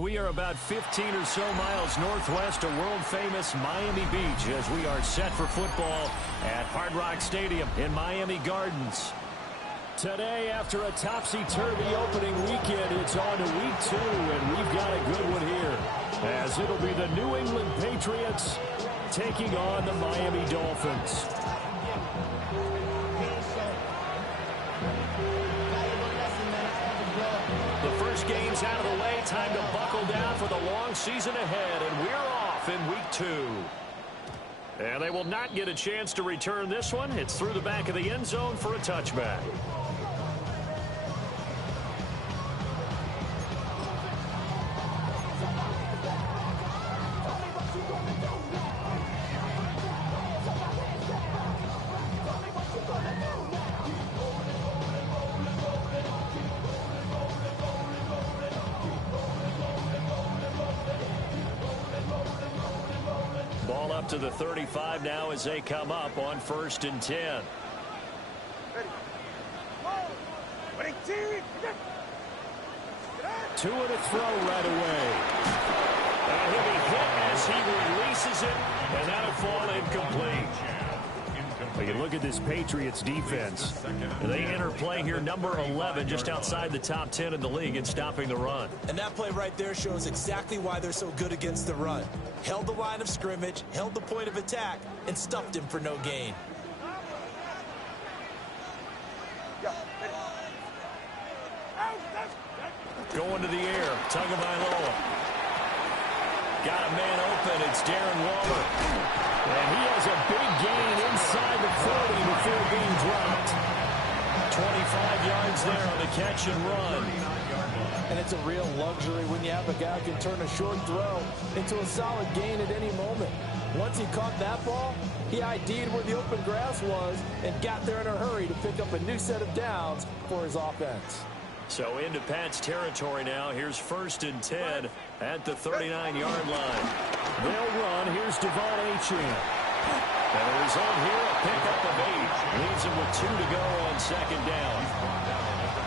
We are about 15 or so miles northwest of world-famous Miami Beach as we are set for football at Hard Rock Stadium in Miami Gardens. Today, after a topsy-turvy opening weekend, it's on to week 2, and we've got a good one here, as it'll be the New England Patriots taking on the Miami Dolphins. The first game's out of the way. Time to buckle down for the long season ahead, and we're off in week 2. And they will not get a chance to return this one. It's through the back of the end zone for a touchback. Ball up to the 35 now as they come up on 1st and 10. Two and a throw right away. And he'll be hit as he releases it, and that'll fall incomplete. We can look at this Patriots defense. They enter play here number 11, just outside the top 10 in the league in stopping the run. And that play right there shows exactly why they're so good against the run. Held the line of scrimmage, held the point of attack, and stuffed him for no gain. Going to the air, Tagovailoa. Got a man open, it's Darren Waller. And he has a big gain inside the 40 before being dropped. 25 yards there on the catch and run. And it's a real luxury when you have a guy who can turn a short throw into a solid gain at any moment. Once he caught that ball, he ID'd where the open grass was and got there in a hurry to pick up a new set of downs for his offense. So into Pat's territory now. Here's 1st and 10 at the 39-yard line. They'll run. Here's Devon Achane. And the result here, a pickup of 8. Leaves him with 2 to go on 2nd down.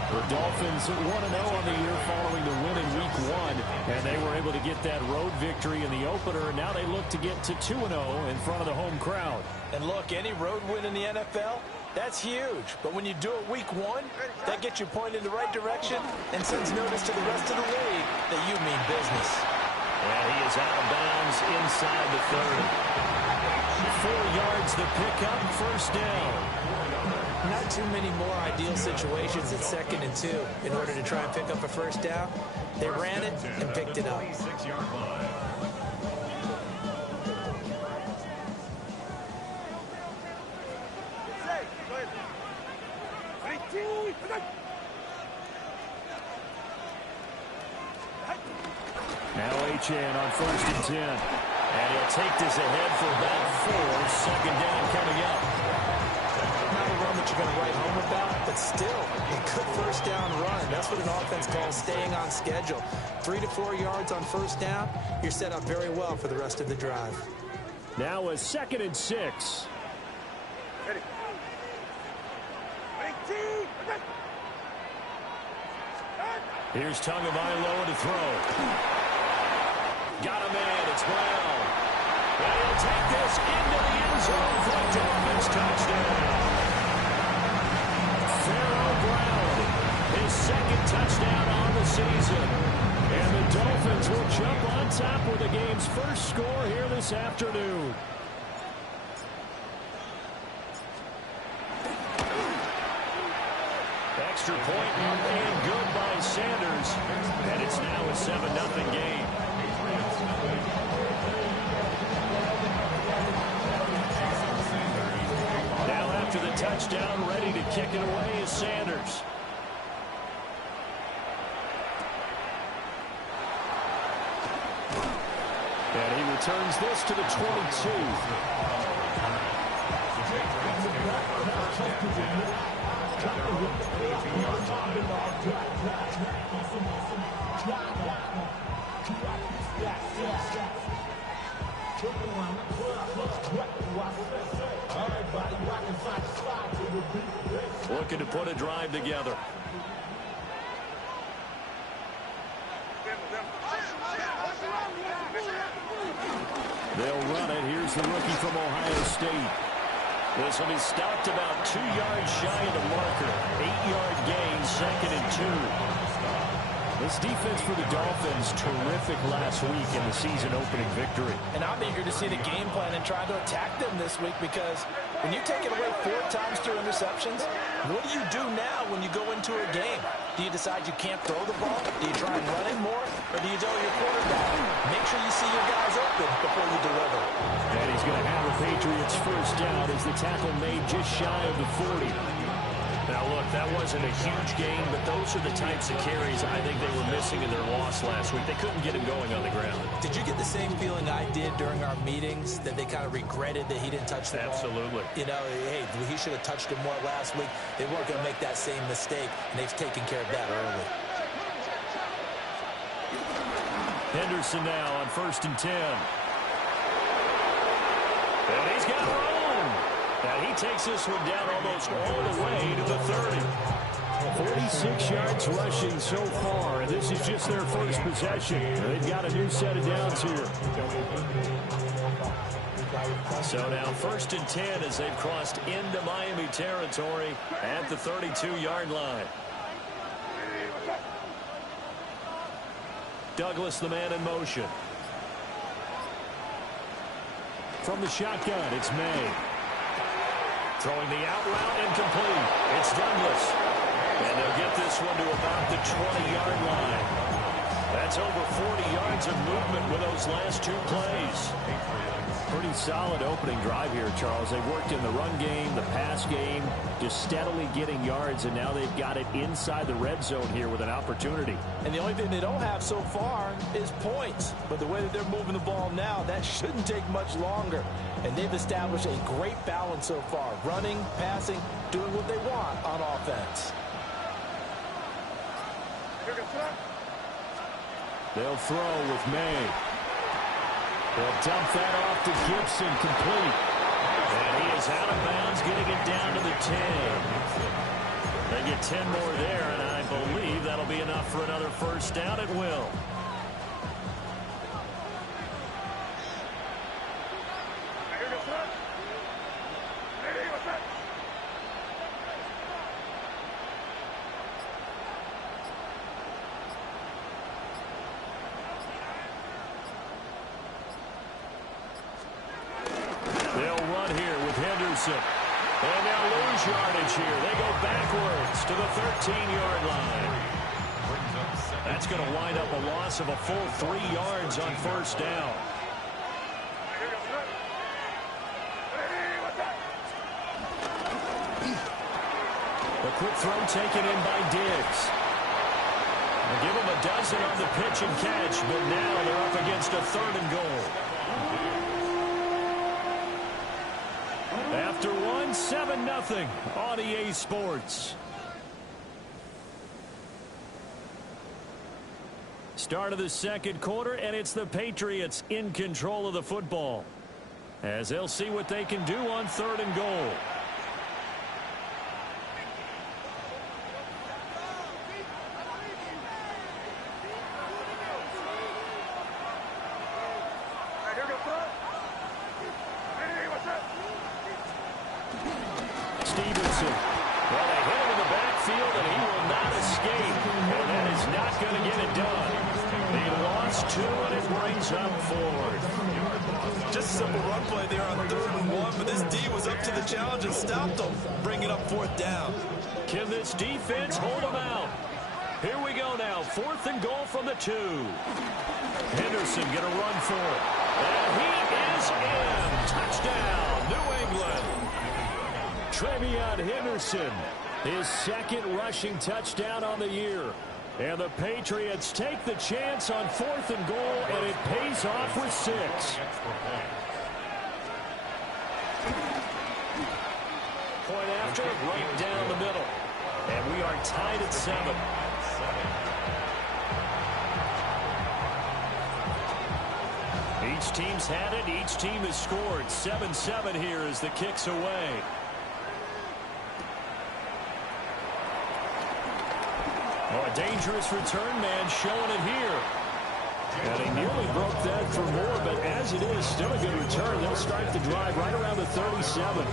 The Dolphins 1-0 on the year following the win in week 1. And they were able to get that road victory in the opener. And now they look to get to 2-0 in front of the home crowd. And look, any road win in the NFL, that's huge. But when you do it week 1, that gets you pointed in the right direction and sends notice to the rest of the league that you mean business. And he is out of bounds inside the 30. 4 yards the pickup, 1st down. Not too many more ideal situations at 2nd and 2 in order to try and pick up a 1st down. They ran it and picked it up. Now Achane on 1st and 10. And he'll take this ahead for about 4. 2nd down coming up. Not a run that you're going to write home about, but still a good 1st down run. That's what an offense calls staying on schedule. 3 to 4 yards on 1st down. You're set up very well for the rest of the drive. Now a 2nd and 6. Here's Tagovailoa to throw. Got a man, it's Brown. And he'll take this into the end zone for a Dolphins touchdown. Pharaoh Brown, his 2nd touchdown on the season. And the Dolphins will jump on top with the game's first score here this afternoon. Extra point and good by Sanders. And it's now a 7-0 game. Now after the touchdown, ready to kick it away is Sanders. And he returns this to the 22. Looking to put a drive together. They'll run it. Here's the rookie from Ohio State. This will be stopped about 2 yards shy of the marker. 8-yard gain, 2nd and 2. This defense for the Dolphins, terrific last week in the season-opening victory. And I'm eager to see the game plan and try to attack them this week, because when you take it away 4 times through interceptions, what do you do now when you go into a game? Do you decide you can't throw the ball? Do you try and run it more? Or do you tell your quarterback, make sure you see your guys open before you deliver? And he's going to have the Patriots first down as the tackle made just shy of the 40. Now, look, that wasn't a huge gain, but those are the types of carries I think they were missing in their loss last week. They couldn't get him going on the ground. Did you get the same feeling I did during our meetings, that they kind of regretted that he didn't touch the ball? Absolutely. You know, hey, he should have touched it more last week. They weren't going to make that same mistake, and they've taken care of that early. Henderson now on 1st and 10. And he's got room. And he takes this one down almost all the way to the 30. 46 yards rushing so far, and this is just their first possession. They've got a new set of downs here. So now 1st and 10 as they've crossed into Miami territory at the 32-yard line. Douglas, the man in motion. From the shotgun, it's May. Throwing the out route, incomplete. It's Douglas. And they'll get this one to about the 20-yard line. That's over 40 yards of movement with those last 2 plays. Pretty solid opening drive here, Charles. They worked in the run game, the pass game, just steadily getting yards, and now they've got it inside the red zone here with an opportunity. And the only thing they don't have so far is points. But the way that they're moving the ball now, that shouldn't take much longer. And they've established a great balance so far. Running, passing, doing what they want on offense. They'll throw with May. They'll dump that off to Gibson, complete. And he is out of bounds, getting it down to the 10. They get 10 more there, and I believe that'll be enough for another first down. It will. And they'll lose yardage here. They go backwards to the 13-yard line. That's going to wind up a loss of a full 3 yards on first down. The quick throw taken in by Diggs. They'll give him a dozen on the pitch and catch, but now they're up against a 3rd and goal. After 7-0 on EA Sports. Start of the 2nd quarter, and it's the Patriots in control of the football, as they'll see what they can do on 3rd and goal. Stevenson. Well, they hit him in the backfield, and he will not escape. And that is not going to get it done. He lost 2, and it brings up 4. Just a simple run play there on 3rd and 1, but this D was up to the challenge and stopped them, bringing up 4th down. Can this defense hold them out? Here we go now. 4th and goal from the 2. Henderson going to run for it. And he is in. Touchdown, New England. Trevion Henderson, his 2nd rushing touchdown on the year. And the Patriots take the chance on 4th and goal, and it pays off with 6. Point after, right down the middle. And we are tied at 7. Each team's had it. Each team has scored. 7-7 here as the kick's away. Oh, a dangerous return man showing it here. And he nearly broke that for more, but as it is, still a good return. They'll start the drive right around the 37.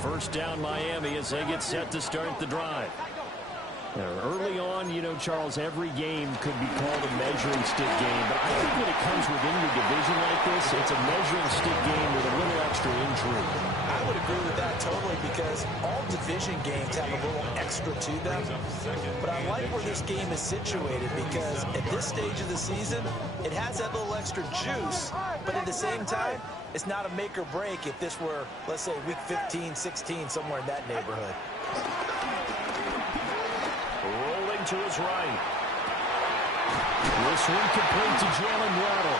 First down, Miami, as they get set to start the drive. Early on, you know, Charles, every game could be called a measuring stick game. But I think when it comes within your division like this, it's a measuring stick game with a little extra intrigue. I would agree with that totally because all division games have a little extra to them. But I like where this game is situated because at this stage of the season, it has that little extra juice. But at the same time, it's not a make or break if this were, let's say, week 15, 16, somewhere in that neighborhood. Rolling to his right. This one complete to Jalen Waddle.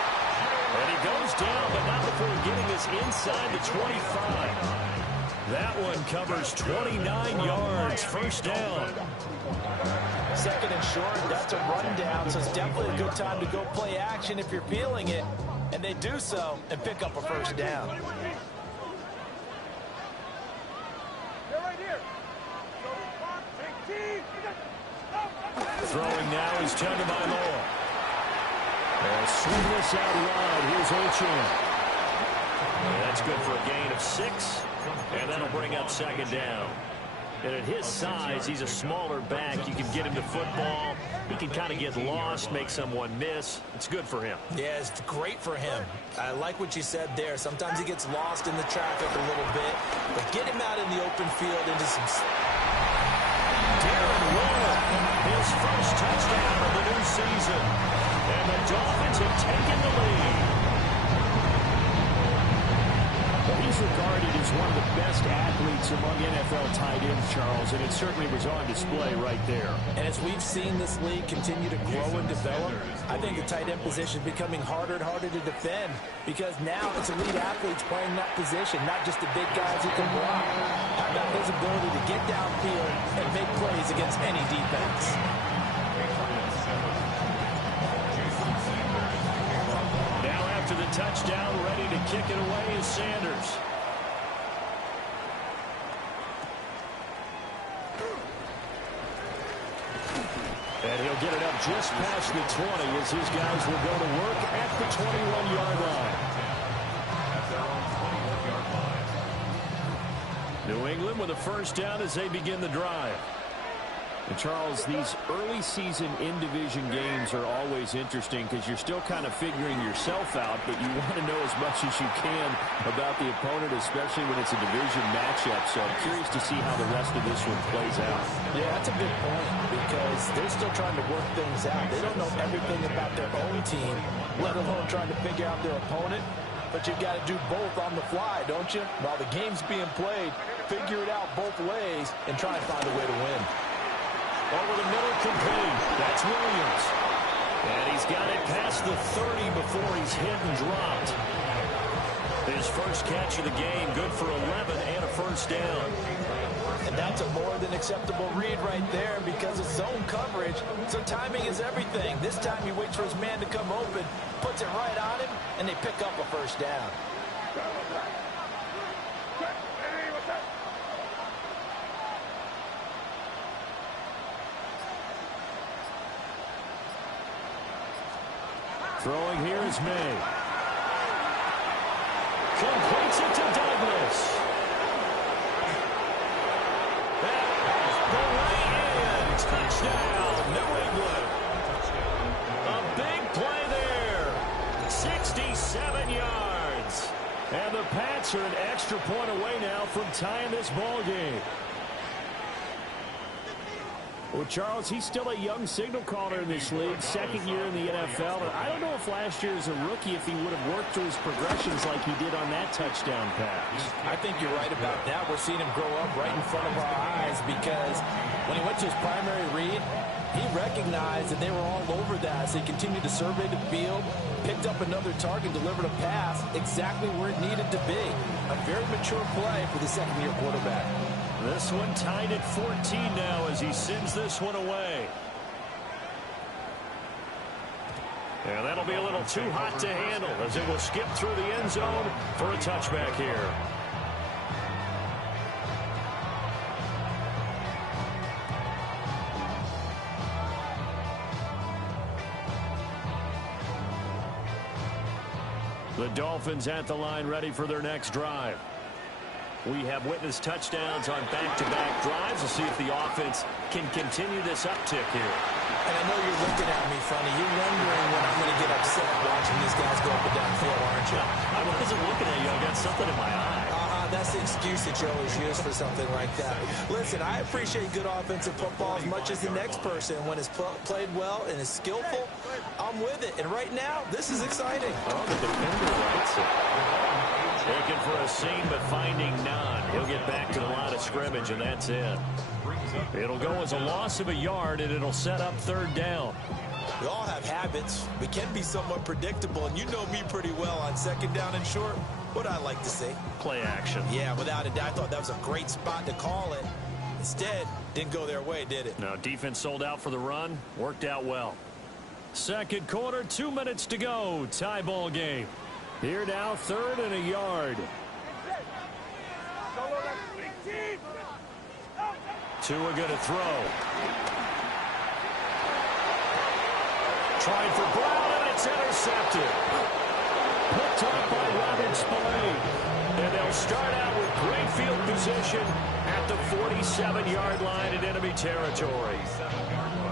And he goes down, but not before getting us inside the 25. That one covers 29 yards. First down. Second and short, that's a rundown, so it's definitely a good time to go play action if you're feeling it. And they do so and pick up a first down. Throwing now is Tagovailoa. And swing this out wide. Here's Achane. That's good for a gain of 6. And that'll bring up second down. And at his size, he's a smaller back. You can get him to football. He can kind of get lost, make someone miss. It's good for him. Yeah, it's great for him. I like what you said there. Sometimes he gets lost in the traffic a little bit. But get him out in the open field into some... Darren Waller, his first touchdown of the new season. And the Dolphins have taken the lead. Well, he's regarded as one of the best athletes among NFL tight ends, Charles, and it certainly was on display right there. And as we've seen this league continue to grow and develop, I think the tight end position is becoming harder and harder to defend because now it's elite athletes playing that position, not just the big guys who can block. Have that visibility to get downfield and make plays against any defense. Now after the touchdown, ready to kick it away is Sanders. And he'll get it up just past the 20 as his guys will go to work at the 21-yard line. New England with a first down as they begin the drive. And Charles, these early season in-division games are always interesting because you're still kind of figuring yourself out, but you want to know as much as you can about the opponent, especially when it's a division matchup. So I'm curious to see how the rest of this one plays out. Yeah, that's a good point because they're still trying to work things out. They don't know everything about their own team, let alone trying to figure out their opponent. But you've got to do both on the fly, don't you? While the game's being played, figure it out both ways and try and find a way to win. Over the middle, complete. That's Williams. And he's got it past the 30 before he's hit and dropped. His first catch of the game, good for 11 and a first down. And that's a more than acceptable read right there because it's zone coverage, so timing is everything. This time he waits for his man to come open, puts it right on him, and they pick up a first down. Throwing here is May. Completes it to Douglas. The way in. Touchdown, New England. A big play there. 67 yards. And the Pats are an extra point away now from tying this ball game. Well, Charles, he's still a young signal caller in this league, second year in the NFL. And I don't know if last year as a rookie, if he would have worked through his progressions like he did on that touchdown pass. I think you're right about that. We're seeing him grow up right in front of our eyes because when he went to his primary read, he recognized that they were all over that. So he continued to survey the field, picked up another target, delivered a pass exactly where it needed to be. A very mature play for the second-year quarterback. This one tied at 14 now as he sends this one away. And that'll be a little too hot to handle as it will skip through the end zone for a touchback here. Dolphins at the line ready for their next drive. We have witnessed touchdowns on back-to-back drives. We'll see if the offense can continue this uptick here. And I know you're looking at me funny. You're wondering when I'm going to get upset watching these guys go up and down the field, aren't you? I wasn't looking at you. I got something in my eye. That's the excuse that you always use for something like that. Listen, I appreciate good offensive football as much as the next person. When it's played well and is skillful, I'm with it. And right now, this is exciting. Oh, the defender likes it. Looking for a seam, but finding none. He'll get back to the line of scrimmage, and that's it. It'll go as a loss of a yard, and it'll set up third down. We all have habits. We can be somewhat predictable, and you know me pretty well on second down and short. What I like to see. Play action. Yeah, without a doubt. I thought that was a great spot to call it. Instead, didn't go their way, did it? No, defense sold out for the run. Worked out well. Second quarter, 2 minutes to go. Tie ball game. Here now, third and a yard. Tua going to throw. Trying for Brown, and it's intercepted. Picked up by Robert Spillane. And they'll start out with great field position at the 47-yard line in enemy territory.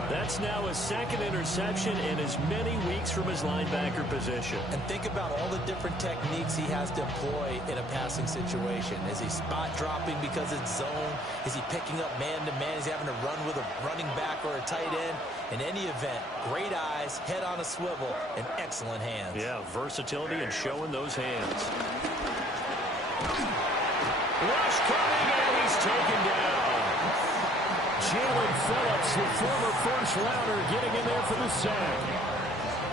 That's now a second interception in as many weeks from his linebacker position. And think about all the different techniques he has to employ in a passing situation. Is he spot dropping because it's zone? Is he picking up man-to-man? Is he having to run with a running back or a tight end? In any event, great eyes, head on a swivel, and excellent hands. Yeah, versatility and showing those hands. Rush coming, and he's taken down. Jalen Phillips, the former first-rounder, getting in there for the sack.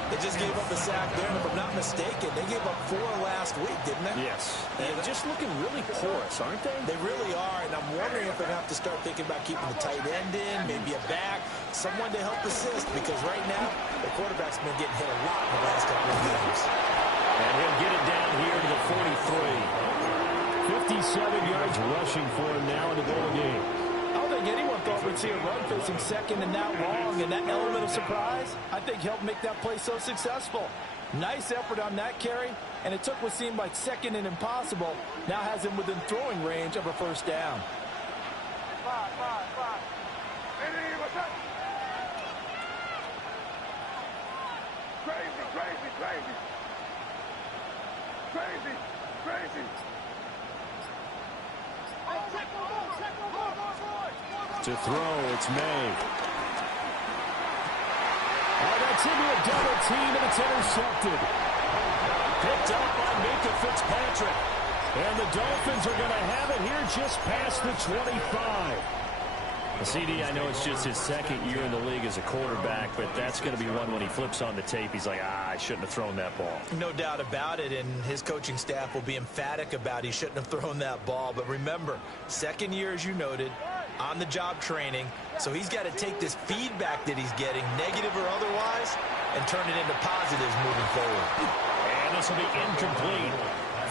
They just gave up a sack there, and if I'm not mistaken, they gave up 4 last week, didn't they? Yes. And just looking really porous, aren't they? They really are, and I'm wondering if they're going to have to start thinking about keeping the tight end in, maybe a back, someone to help assist, because right now, the quarterback's been getting hit a lot in the last couple of games. And he'll get it down here to the 43. 57 yards rushing for him now in the ball game. I don't think anyone thought we'd see a run facing second and that long, and that element of surprise, I think, helped make that play so successful. Nice effort on that carry, and it took what seemed like second and impossible, now has him within throwing range of a first down. Crazy. To throw, it's May. Oh, that's into a double team, and it's intercepted. Picked up by Minkah Fitzpatrick. And the Dolphins are going to have it here just past the 25. CD, I know it's just his second year in the league as a quarterback, but that's going to be one when he flips on the tape. He's like, I shouldn't have thrown that ball. No doubt about it, and his coaching staff will be emphatic about he shouldn't have thrown that ball. But remember, second year, as you noted, on-the-job training, so he's got to take this feedback that he's getting, negative or otherwise, and turn it into positives moving forward. And this will be incomplete.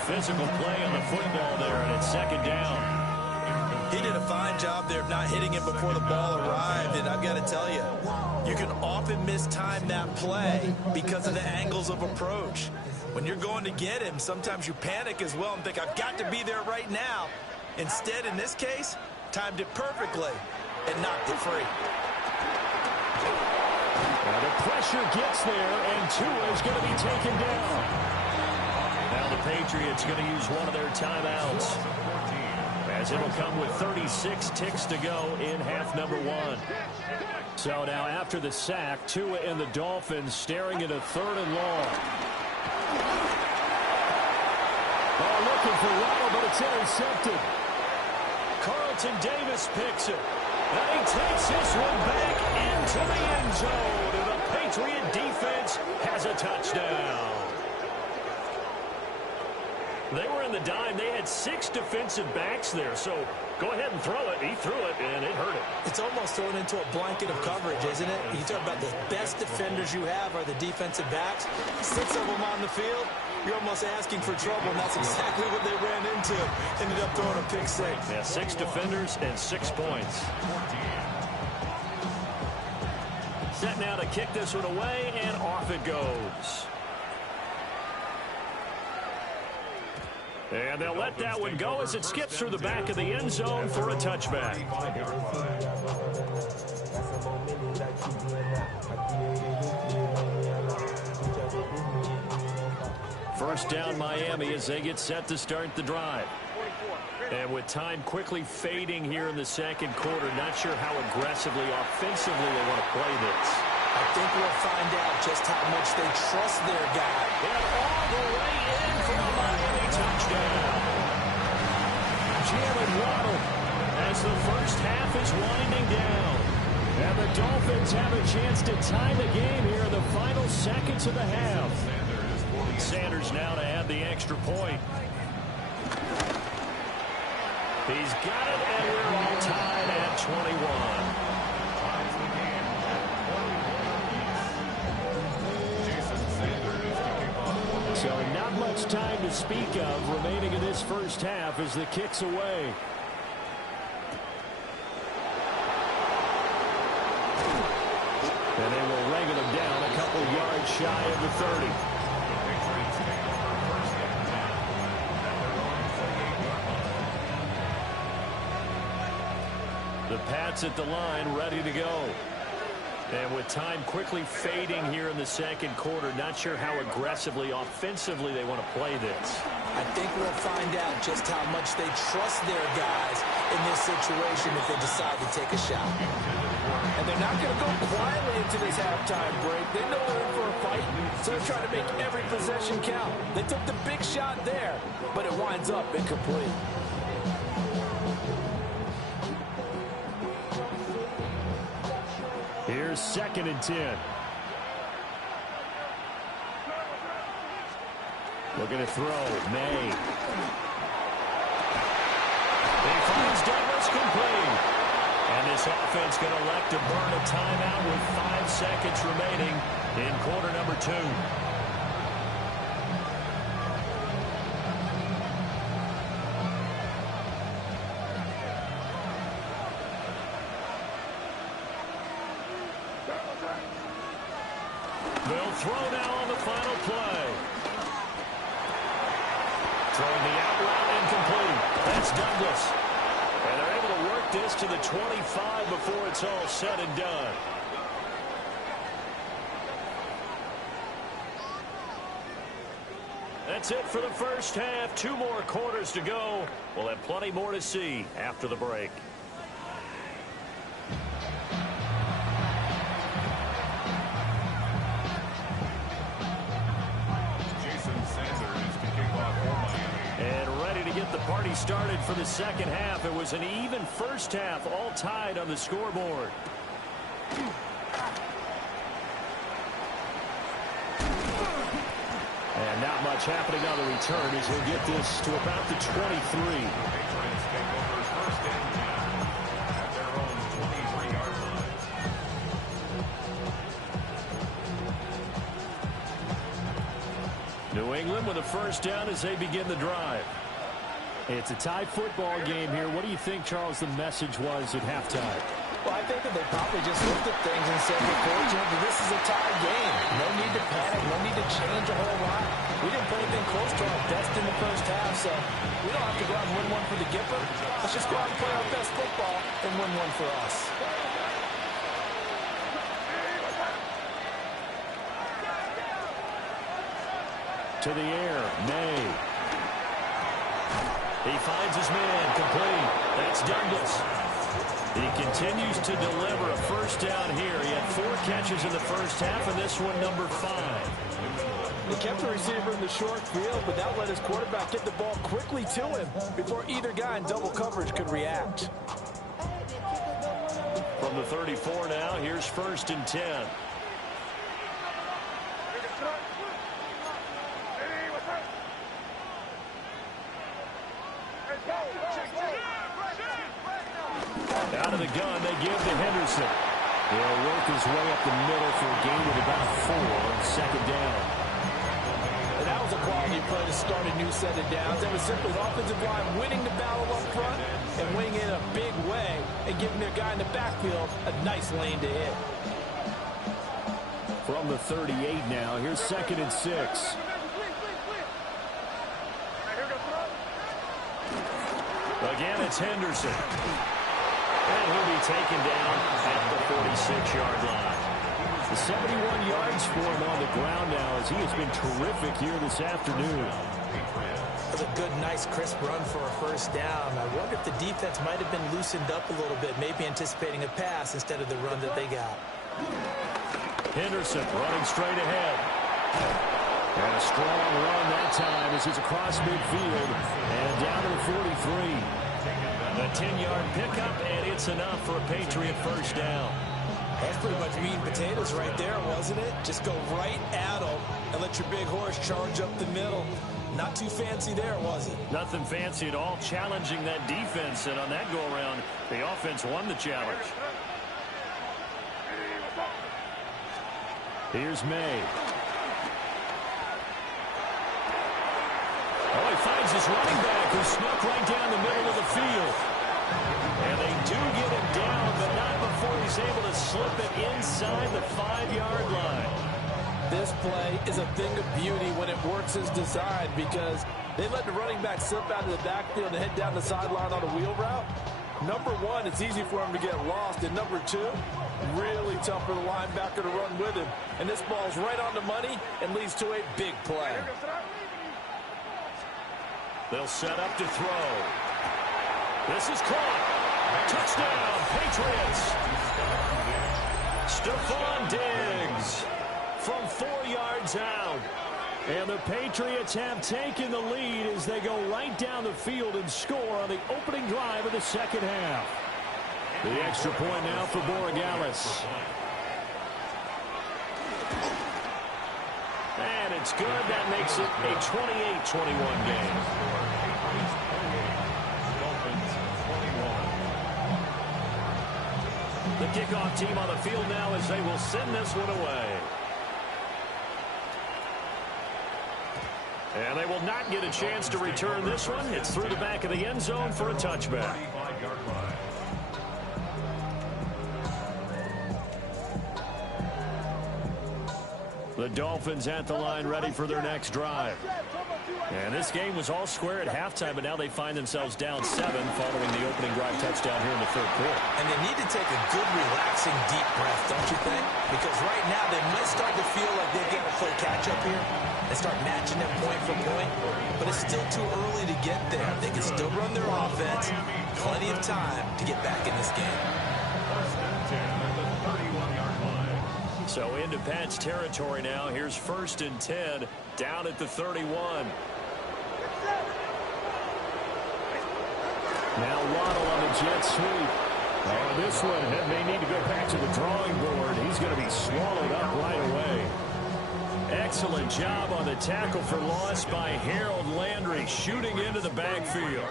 Physical play on the football there, and it's second down. He did a fine job there of not hitting it before the ball arrived, and I've got to tell you, you can often mistime that play because of the angles of approach. When you're going to get him, sometimes you panic as well and think, I've got to be there right now. Instead, in this case, timed it perfectly and knocked it free. Now the pressure gets there, and Tua is going to be taken down. Now the Patriots going to use one of their timeouts, as it'll come with 36 ticks to go in half number 1. So now after the sack, Tua and the Dolphins staring at a third and long. Oh, looking for Waddle, but it's intercepted. Carlton Davis picks it. And he takes this one back into the end zone. And the Patriot defense has a touchdown. They were in the dime. They had 6 defensive backs there. So go ahead and throw it. He threw it, and it hurt it. It's almost thrown into a blanket of coverage, isn't it? You talk about the best defenders you have are the defensive backs. 6 of them on the field. You're almost asking for trouble, and that's exactly what they ran into. Ended up throwing a pick 6. Yeah, 6 defenders and 6 points. Set now to kick this one away, and off it goes. And they'll let that one go as it skips through the back of the end zone for a touchback. First down Miami as they get set to start the drive. And with time quickly fading here in the second quarter, not sure how aggressively, offensively they want to play this. I think we'll find out just how much they trust their guy. And all the way in for a Miami touchdown. Jalen Waddle as the first half is winding down. And the Dolphins have a chance to tie the game here in the final seconds of the half. Sanders now to add the extra point. He's got it, and we're all tied at 21. So not much time to speak of remaining in this first half as the kick's away. And they will wrangle him down a couple yards shy of the 30. The Pats at the line, ready to go. And with time quickly fading here in the second quarter, not sure how aggressively, offensively they want to play this. I think we'll find out just how much they trust their guys in this situation if they decide to take a shot. And they're not going to go quietly into this halftime break. They know they're in for a fight, so they're trying to make every possession count. They took the big shot there, but it winds up incomplete. Here's 2nd and 10. Looking to throw. May. He finds Douglas complete. And this offense going to elect to burn a timeout with 5 seconds remaining in quarter number 2. They'll throw now on the final play. Throwing the out route incomplete. That's Douglas. And they're able to work this to the 25 before it's all said and done. That's it for the first half. 2 more quarters to go. We'll have plenty more to see after the break. And ready to get the party started for the second half. It was an even first half, all tied on the scoreboard. And not much happening on the return as he'll get this to about the 23. New England with a first down as they begin the drive. It's a tie football game here. What do you think, Charles, the message was at halftime? Well, I think that they probably just looked at things and said, we're fortunate that this is a tie game. No need to panic. No need to change a whole lot. We didn't put anything close to our best in the first half, so we don't have to go out and win one for the Gipper. Let's just go out and play our best football and win one for us. To the air, May. He finds his man, complete. That's Douglas. He continues to deliver a first down here. He had 4 catches in the first half, and this one number 5. They kept the receiver in the short field, but that let his quarterback get the ball quickly to him before either guy in double coverage could react. From the 34 now, here's 1st and 10. Out of the gun, they give to Henderson. He'll work his way up the middle for a gain of about 4 on 2nd down. And that was a quality play to start a new set of downs. That was simply the offensive line winning the battle up front and winning in a big way and giving their guy in the backfield a nice lane to hit. From the 38 now, here's 2nd and 6. Again, it's Henderson. And he'll be taken down at the 46-yard line. The 71 yards for him on the ground now as he has been terrific here this afternoon. It was a good, nice, crisp run for a first down. I wonder if the defense might have been loosened up a little bit, maybe anticipating a pass instead of the run that they got. Henderson running straight ahead. And a strong run that time as he's across midfield and down to the 43. A 10-yard pickup, and it's enough for a Patriot first down. That's pretty much meat and potatoes right there, wasn't it? Just go right at them and let your big horse charge up the middle. Not too fancy there, was it? Nothing fancy at all, challenging that defense, and on that go-around, the offense won the challenge. Here's May. Oh, he finds his running back who snuck right down the middle of the field. And they do get him down, but not before he's able to slip it inside the 5-yard line. This play is a thing of beauty when it works as designed because they let the running back slip out of the backfield and head down the sideline on a wheel route. Number one, it's easy for him to get lost. And number two, really tough for the linebacker to run with him. And this ball's right on the money and leads to a big play. They'll set up to throw. This is caught. Touchdown, Patriots. Stephon Diggs from 4 yards out. And the Patriots have taken the lead as they go right down the field and score on the opening drive of the second half. The extra point now for Borregales. And it's good. That makes it a 28-21 game. The kickoff team on the field now as they will send this one away. And they will not get a chance to return this one. It's through the back of the end zone for a touchback. The Dolphins at the line ready for their next drive. And this game was all square at halftime, but now they find themselves down 7 following the opening drive touchdown here in the third quarter. And they need to take a good, relaxing, deep breath, don't you think? Because right now they might start to feel like they've got to play catch-up here and start matching them point for point. But it's still too early to get there. They can still run their offense. Plenty of time to get back in this game. So into Pats territory now. Here's 1st and 10 down at the 31. Now Waddle on the jet sweep. Oh, this one may need to go back to the drawing board. He's going to be swallowed up right away. Excellent job on the tackle for loss by Harold Landry, shooting into the backfield.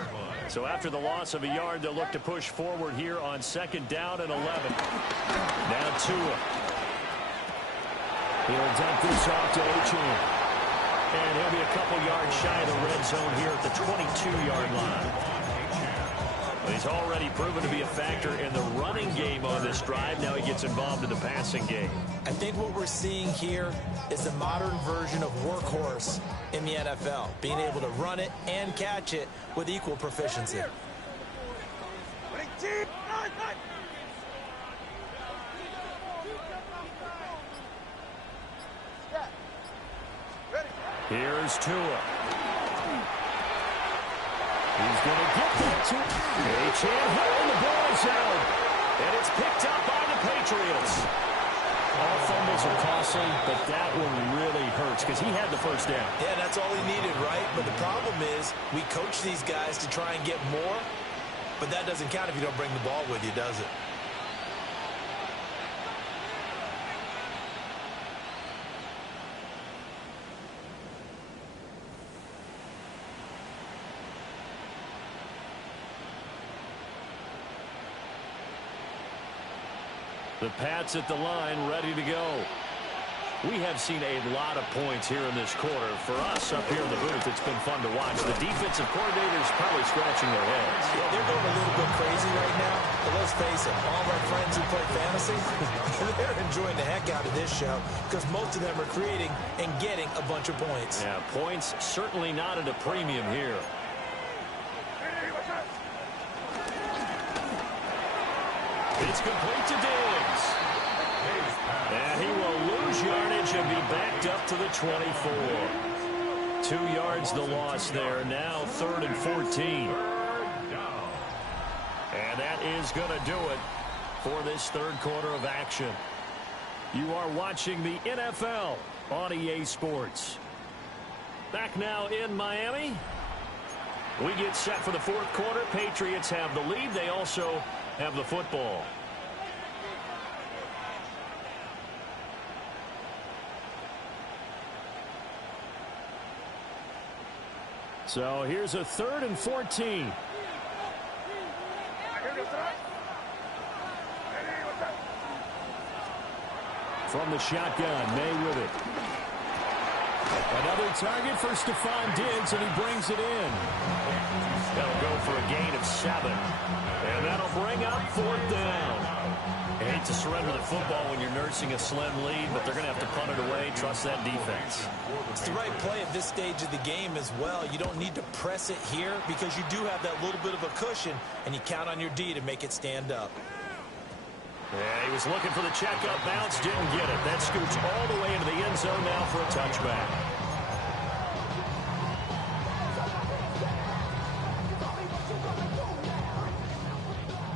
So after the loss of a yard, they'll look to push forward here on 2nd down and 11. Now Tua. He'll dump this off to Achane. And he'll be a couple yards shy of the red zone here at the 22-yard line. But he's already proven to be a factor in the running game on this drive. Now he gets involved in the passing game. I think what we're seeing here is the modern version of workhorse in the NFL, being able to run it and catch it with equal proficiency. Here's Tua. He's going to get that to Achane, and the ball is out. And it's picked up by the Patriots. All fumbles are costly, but that one really hurts because he had the first down. Yeah, that's all he needed, right? But the problem is we coach these guys to try and get more, but that doesn't count if you don't bring the ball with you, does it? The Pats at the line, ready to go. We have seen a lot of points here in this quarter. For us up here in the booth, it's been fun to watch. The defensive coordinators probably scratching their heads. Yeah, they're going a little bit crazy right now. But let's face it, all of our friends who play fantasy, they're enjoying the heck out of this show because most of them are creating and getting a bunch of points. Yeah, points certainly not at a premium here. It's complete to Diggs. And he will lose yardage and be backed up to the 24. 2 yards the loss there. Now 3rd and 14. And that is going to do it for this third quarter of action. You are watching the NFL on EA Sports. Back now in Miami. We get set for the fourth quarter. Patriots have the lead. They also have the football. So here's a 3rd and 14. From the shotgun, May with it. Another target for Stephon Diggs, and he brings it in. That'll go for a gain of 7. And that'll bring up 4th down. I hate to surrender the football when you're nursing a slim lead, but they're going to have to punt it away. Trust that defense. It's the right play at this stage of the game as well. You don't need to press it here because you do have that little bit of a cushion, and you count on your D to make it stand up. Yeah, he was looking for the checkup bounce, didn't get it. That scoots all the way into the end zone now for a touchback.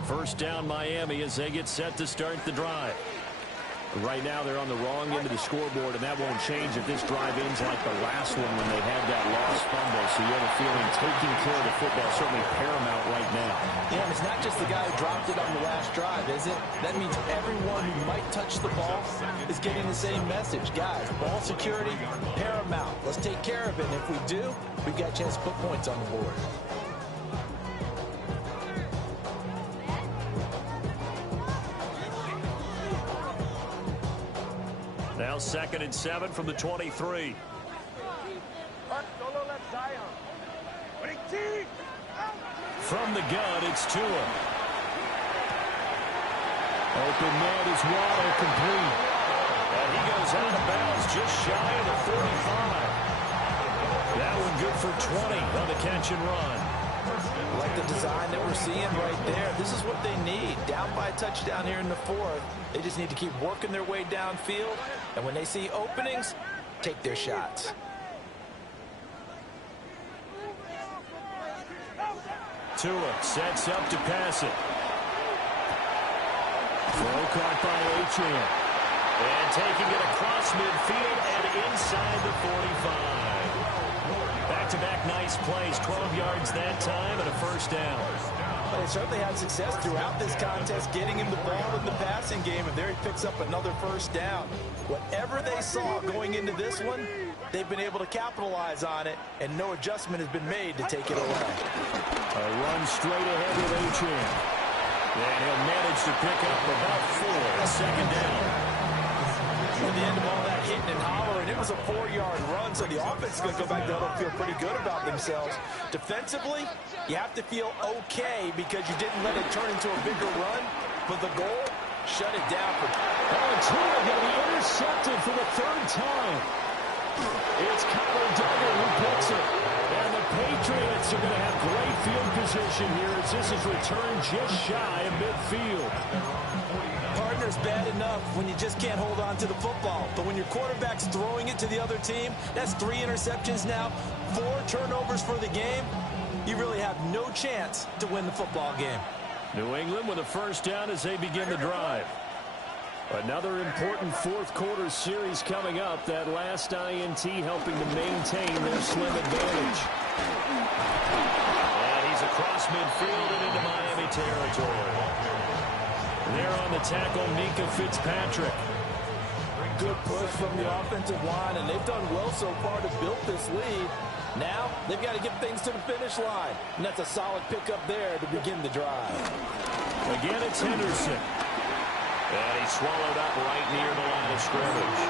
First down Miami as they get set to start the drive. Right now they're on the wrong end of the scoreboard, and that won't change if this drive ends like the last one when they had that lost fumble. So you have a feeling taking care of the football is certainly paramount right now. Yeah, and it's not just the guy who dropped it on the last drive, is it? That means everyone who might touch the ball is getting the same message. Guys, ball security, paramount. Let's take care of it, and if we do, we've got a chance to put points on the board. Now 2nd and 7 from the 23. From the gun, it's Tua. Open man is Waddle, complete. And he goes out of bounds just shy of the 45. That one good for 20 on the catch and run. Like the design that we're seeing right there. This is what they need. Down by a touchdown here in the 4th. They just need to keep working their way downfield. And when they see openings, take their shots. Tua sets up to pass it. Throw caught by Achane. And taking it across midfield and inside the 45. Back-to-back nice plays, 12 yards that time and a first down. But they certainly had success throughout this contest getting him the ball in the passing game, and there he picks up another first down. Whatever they saw going into this one, they've been able to capitalize on it, and no adjustment has been made to take it away. A run straight ahead with Achane. And he'll manage to pick up about 4, second down. At the end of all that hitting and hollering, it was a 4-yard run, so the offense is going to go back there and feel pretty good about themselves. Defensively, you have to feel okay because you didn't let it turn into a bigger run, but the goal, shut it down. And Tua going to be intercepted for the 3rd time. It's Connor Duggan who picks it. And the Patriots are going to have great field position here as this is returned just shy of midfield. Partner's bad enough when you just can't hold on to the football. But when your quarterback's throwing it to the other team, that's 3 interceptions now, 4 turnovers for the game. You really have no chance to win the football game. New England with a first down as they begin the drive. Another important fourth quarter series coming up. That last INT helping to maintain their slim advantage. And he's across midfield and into Miami territory. There on the tackle, Minkah Fitzpatrick. Good push from the offensive line, and they've done well so far to build this lead. Now, they've got to get things to the finish line, and that's a solid pickup there to begin the drive. Again, it's Henderson. And he's swallowed up right near the line of scrimmage.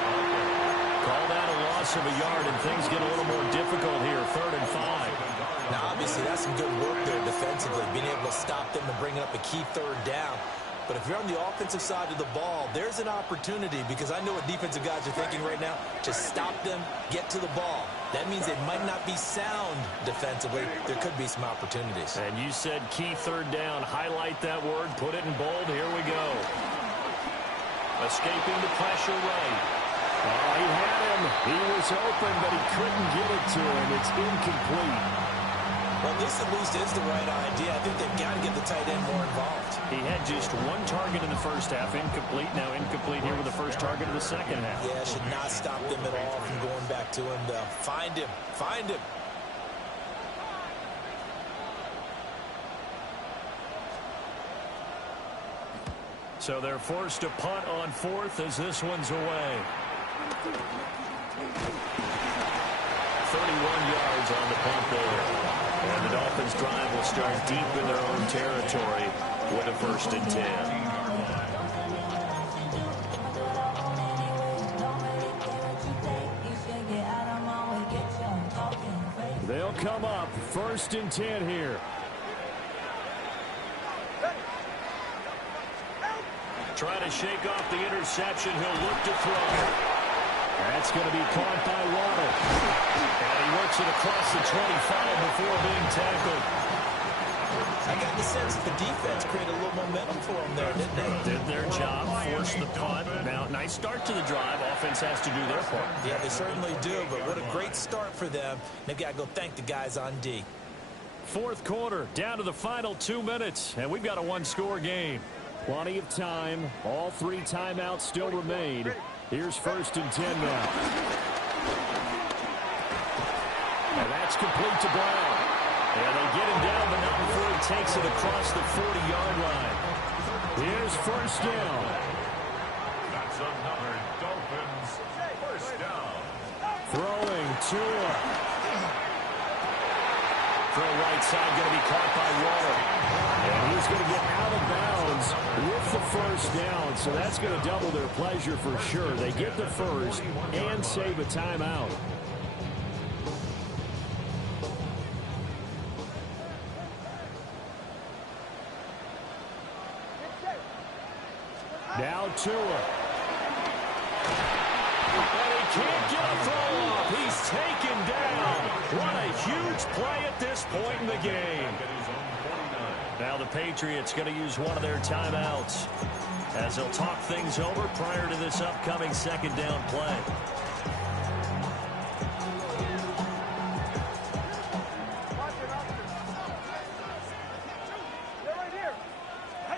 Called out a loss of a yard, and things get a little more difficult here, 3rd and 5. Now, obviously, that's some good work there defensively, being able to stop them and bringing up a key 3rd down. But if you're on the offensive side of the ball, there's an opportunity because I know what defensive guys are thinking right now. Just stop them, get to the ball. That means they might not be sound defensively. There could be some opportunities. And you said key third down. Highlight that word. Put it in bold. Here we go. Escaping the pressure right. Oh, he had him. He was open, but he couldn't get it to him. It's incomplete. Well, this at least is the right idea. I think they've got to get the tight end more involved. He had just one target in the first half. Incomplete. Now incomplete here with the first target of the second half. Yeah, should not stop them at all from going back to him, though. Find him. Find him. So they're forced to punt on fourth as this one's away. 31 yards on the punt there. And the Dolphins' drive will start deep in their own territory with a 1st and 10. They'll come up 1st and 10 here. Trying to shake off the interception. He'll look to throw. That's going to be caught by Waddle. And he works it across the 25 before being tackled. I got the sense that the defense created a little momentum for them there, didn't they? Did their job, forced the punt. Now, nice start to the drive. Offense has to do their part. Yeah, they certainly do, but what a great start for them. They've got to go thank the guys on D. Fourth quarter, down to the final 2 minutes, and we've got a one-score game. Plenty of time. All 3 timeouts still remain. Here's 1st and 10 now. And that's complete to Brown. And they get him down, but not before he takes it across the 40-yard line. Here's 1st down. That's another Dolphins 1st down. Throwing Tua. Throw right side, going to be caught by Waller. And he's going to get out of bounds with the 1st down. So that's going to double their pleasure for sure. They get the 1st and save a timeout. Now Tua. And he can't get a throw off. He's taken down. What a huge play at this point in the game. Now the Patriots going to use one of their timeouts as they'll talk things over prior to this upcoming 2nd down play.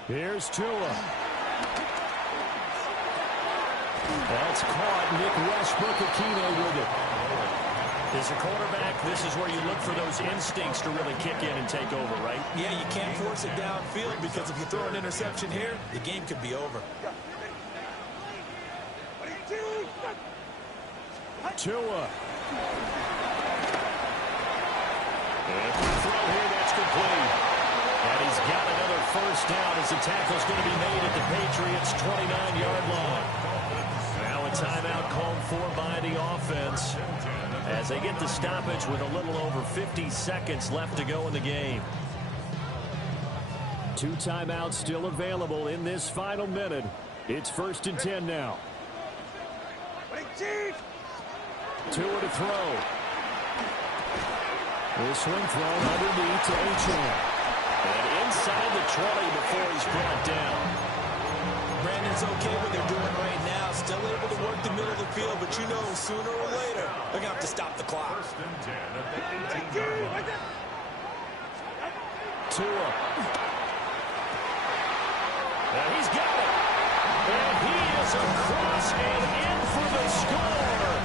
Here's Tua. That's caught. Nick Westbrook-Ikhine with it. As a quarterback, this is where you look for those instincts to really kick in and take over, right? Yeah, you can't force it downfield because if you throw an interception here, the game could be over. Tua. And the throw here, that's complete. And he's got another 1st down as the tackle's going to be made at the Patriots' 29-yard line. Now a timeout called for by the offense as they get the stoppage with a little over 50 seconds left to go in the game. 2 timeouts still available in this final minute. It's 1st and 10 now. Tua to throw. This one thrown underneath to Achane. And inside the 20 before he's brought down. Brandon's okay what they're doing right now. Still able to work the middle of the field, but you know sooner or later they're going to have to stop the clock. 1st and 10 at the 18-yard line. Tua. And he's got it. And he is across and in for the score.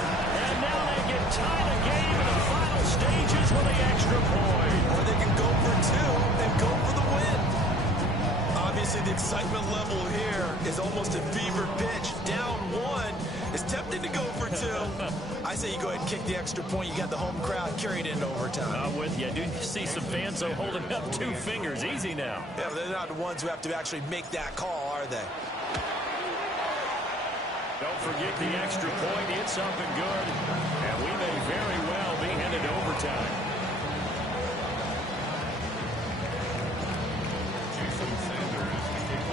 And now they can tie the game in the final stages with the extra point. Or they can go for 2 and go for the win. Obviously, the excitement level here is almost a fever pitch. Down 1. It's tempting to go for 2. I say you go ahead and kick the extra point. You got the home crowd carried into overtime. I'm with you. I do see some fans though holding up 2 fingers. Easy now. Yeah, they're not the ones who have to actually make that call, are they? Don't forget the extra point. It's up and good. And we may very well be headed to overtime.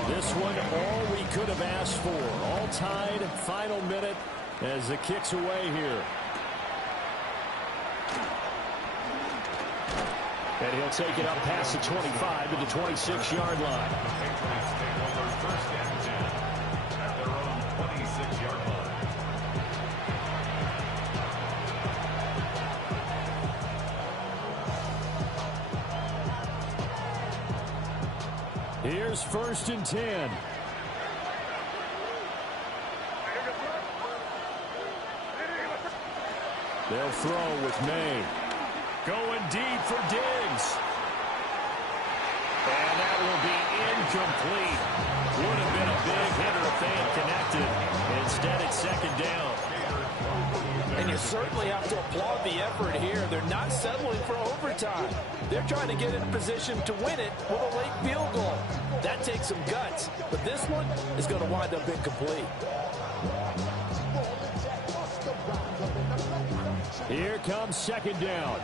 This one, all we could have asked for. All tied, final minute as the kick's away here. And he'll take it up past the 25 to the 26-yard line. The Patriots take over first and 10 at their own 26-yard line. Here's first and 10. They'll throw with May. Going deep for Diggs. And that will be incomplete. Would have been a big hitter if they had connected. Instead, it's second down. And you certainly have to applaud the effort here. They're not settling for overtime. They're trying to get in position to win it with a late field goal. That takes some guts. But this one is going to wind up incomplete. Here comes second down.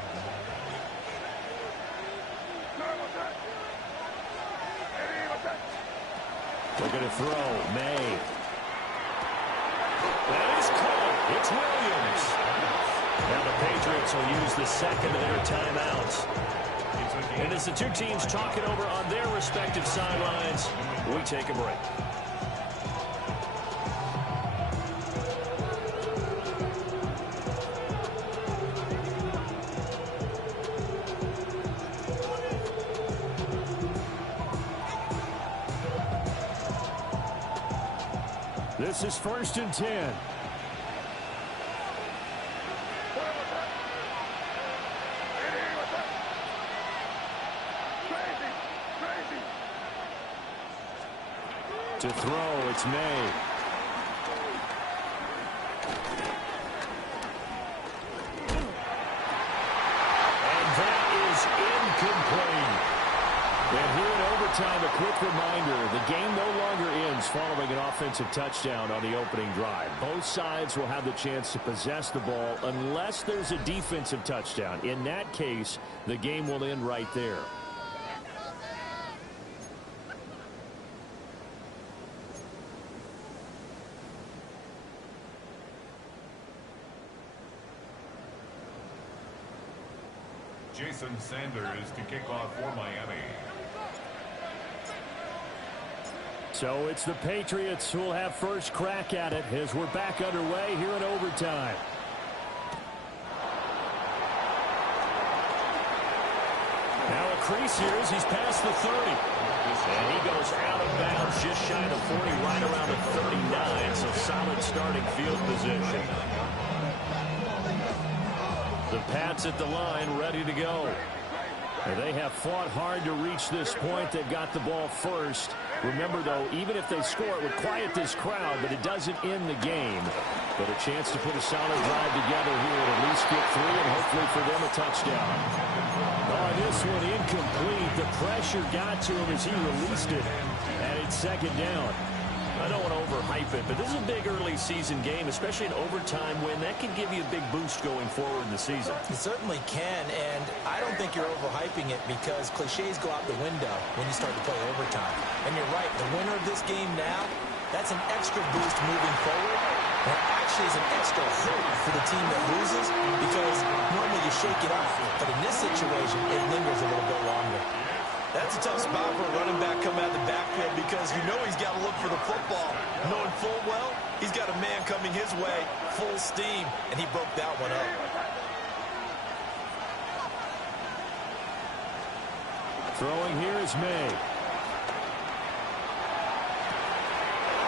Looking to throw. May. That is caught. It's Williams. Now the Patriots will use the second of their timeouts. And as the two teams talk it over on their respective sidelines, we take a break. This is first and 10. To throw, it's May. And that is incomplete. And here in overtime, a quick reminder, the game no longer ends following an offensive touchdown on the opening drive. Both sides will have the chance to possess the ball unless there's a defensive touchdown. In that case, the game will end right there. Jason Sanders to kick off for Miami. So it's the Patriots who will have first crack at it as we're back underway here in overtime. Now a crease here as he's past the 30. And he goes out of bounds just shy of 40, right around the 39. So solid starting field position. The Pats at the line ready to go. And they have fought hard to reach this point. They've got the ball first. Remember, though, even if they score, it would quiet this crowd, but it doesn't end the game. But a chance to put a solid drive together here and at least get three and hopefully for them a touchdown. On this one, incomplete. The pressure got to him as he released it. And it's second down. I don't want to overhype it, but this is a big early season game, especially an overtime win. That can give you a big boost going forward in the season. It certainly can, and I don't think you're overhyping it because cliches go out the window when you start to play overtime. And you're right, the winner of this game now, that's an extra boost moving forward. And actually is an extra hope for the team that loses because normally you shake it off. But in this situation, it lingers a little bit longer. That's a tough spot for a running back coming out of the backfield because you know he's got to look for the football. Knowing full well, he's got a man coming his way, full steam, and he broke that one up. Throwing here is May.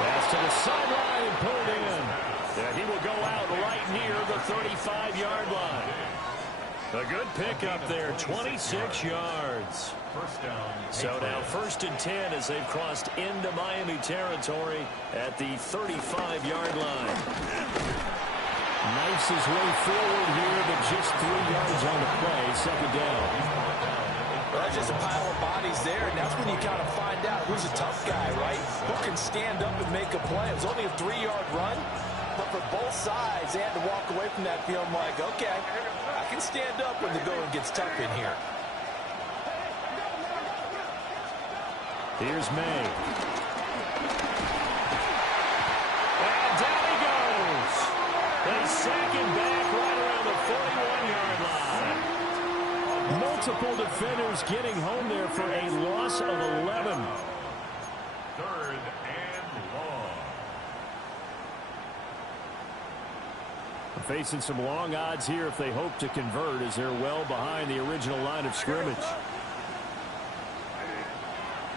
Pass to the sideline and put it in. Yeah, he will go out right near the 35-yard line. A good pickup there, 26 yards. First down. So now first and 10 as they've crossed into Miami territory at the 35-yard line. Knifes his way forward here, but just 3 yards on the play. Second down. Well, that's just a pile of bodies there, and that's when you kind of find out who's a tough guy, right? Who can stand up and make a play. It was only a 3-yard run, but for both sides, they had to walk away from that feeling like, okay, I can stand up when the going gets tough in here. Here's May. And down he goes. They sack him back right around the 41-yard line. multiple defenders getting home there for a loss of 11. 3rd and long. Facing some long odds here if they hope to convert, as they're well behind the original line of scrimmage.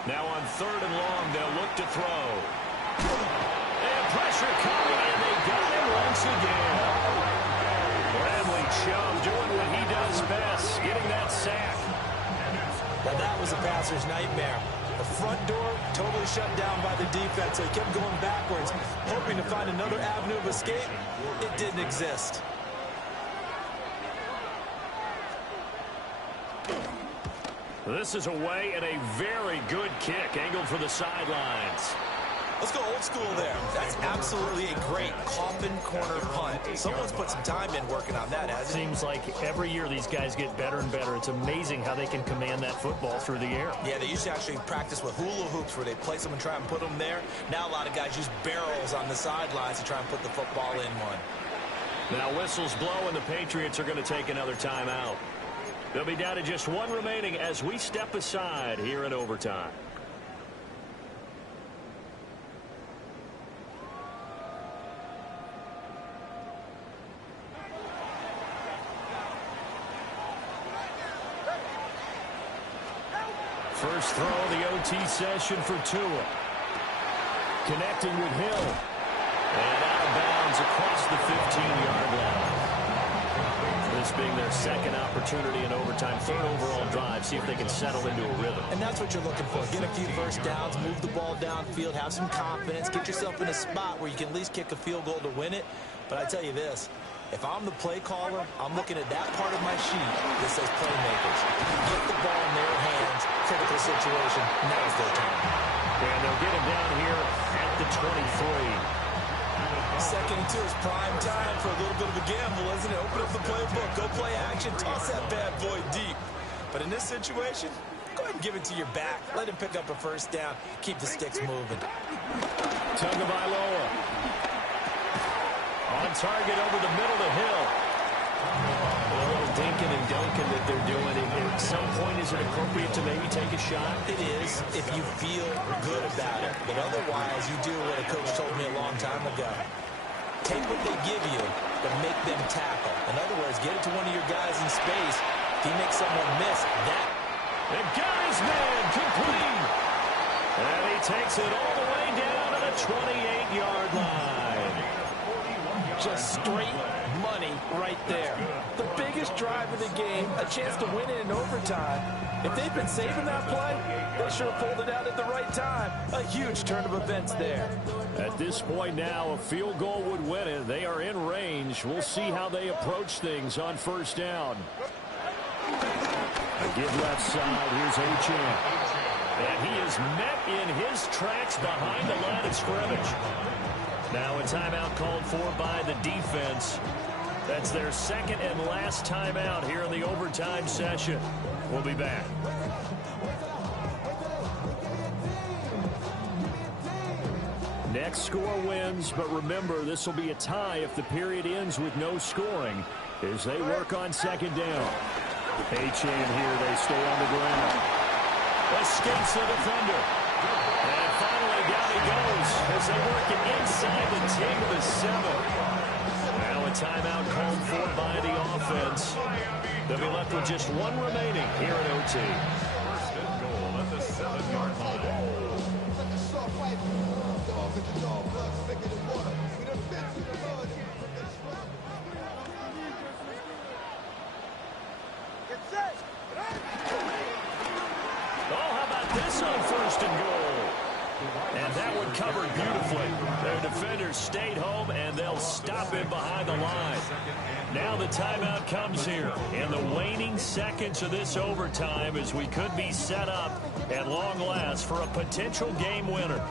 Now on 3rd and long, they'll look to throw. And pressure coming, and they got him once again. Bradley Chubb doing what he does best, getting that sack. Now that was a passer's nightmare. The front door totally shut down by the defense, so he kept going backwards, hoping to find another avenue of escape. It didn't exist. This is away and a very good kick, angled for the sidelines. Let's go old school there. That's absolutely a great coffin corner punt. Someone's put some time in working on that, hasn't it? Seems like every year these guys get better and better. It's amazing how they can command that football through the air. Yeah, they used to actually practice with hula hoops where they place them and try and put them there. Now a lot of guys use barrels on the sidelines to try and put the football in one. Now whistles blow, and the Patriots are going to take another timeout. They'll be down to just one remaining as we step aside here in overtime. First throw of the OT session for Tua. Connecting with Hill. And out of bounds across the 15-yard line. This being their second opportunity in overtime, 3rd overall drive. See if they can settle into a rhythm. And that's what you're looking for. Get a few first downs, move the ball downfield, have some confidence, get yourself in a spot where you can at least kick a field goal to win it. But I tell you this, if I'm the play caller, I'm looking at that part of my sheet that says playmakers. Get the ball in their hands, critical situation, now's their time. And they'll get him down here at the 23. 2nd and 2 is prime time for a little bit of a gamble, isn't it? Open up the playbook, go play action, toss that bad boy deep. But in this situation, go ahead and give it to your back. Let him pick up a first down. Keep the sticks moving. Tagovailoa. On target over the middle to Hill. A little dinking and dunking that they're doing. At some point, is it appropriate to maybe take a shot? It is if you feel good about it. But otherwise, you do what a coach told me a long time ago. Take what they give you, but make them tackle. In other words, get it to one of your guys in space. If he makes someone miss, that. And got his man complete. And he takes it all the way down to the 28-yard line. Just straight money right there. The biggest drive of the game, a chance to win it in overtime. If they've been saving that play, they sure pulled it out at the right time. A huge turn of events there. At this point now, a field goal would win it. They are in range. We'll see how they approach things on first down. A give left side. Here's Achane. And he is met in his tracks behind the line of scrimmage. Now a timeout called for by the defense. That's their second and last timeout here in the overtime session. We'll be back. Next score wins, but remember, this will be a tie if the period ends with no scoring as they work on 2nd down. Achane here, they stay on the ground. Escapes the defender. And finally down he goes as they work it inside the 10 to the 7. Now a timeout called for by the offense. They'll be left with just one remaining here at OT. 1st and goal at the 7-yard line. Oh, how about this on 1st and goal? And that one covered beautifully. Their defenders stayed home, and they'll stop it behind the line. Now the timeout comes here in the waning seconds of this overtime as we could be set up at long last for a potential game winner.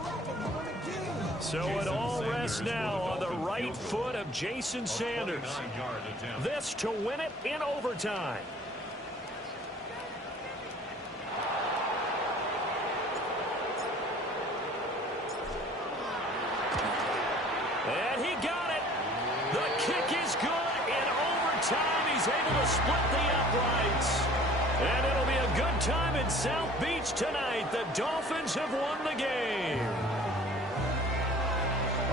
So it all rests now on the right foot of Jason Sanders. This to win it in overtime. And he got it. The kick is good. In overtime, he's able to split the uprights. And it'll be a good time in South Beach tonight. The Dolphins have won the game.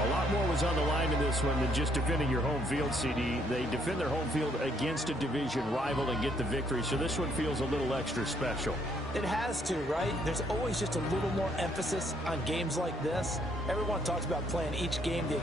A lot more was on the line in this one than just defending your home field, CD. They defend their home field against a division rival and get the victory, so this one feels a little extra special. It has to, right? There's always just a little more emphasis on games like this. Everyone talks about playing each game the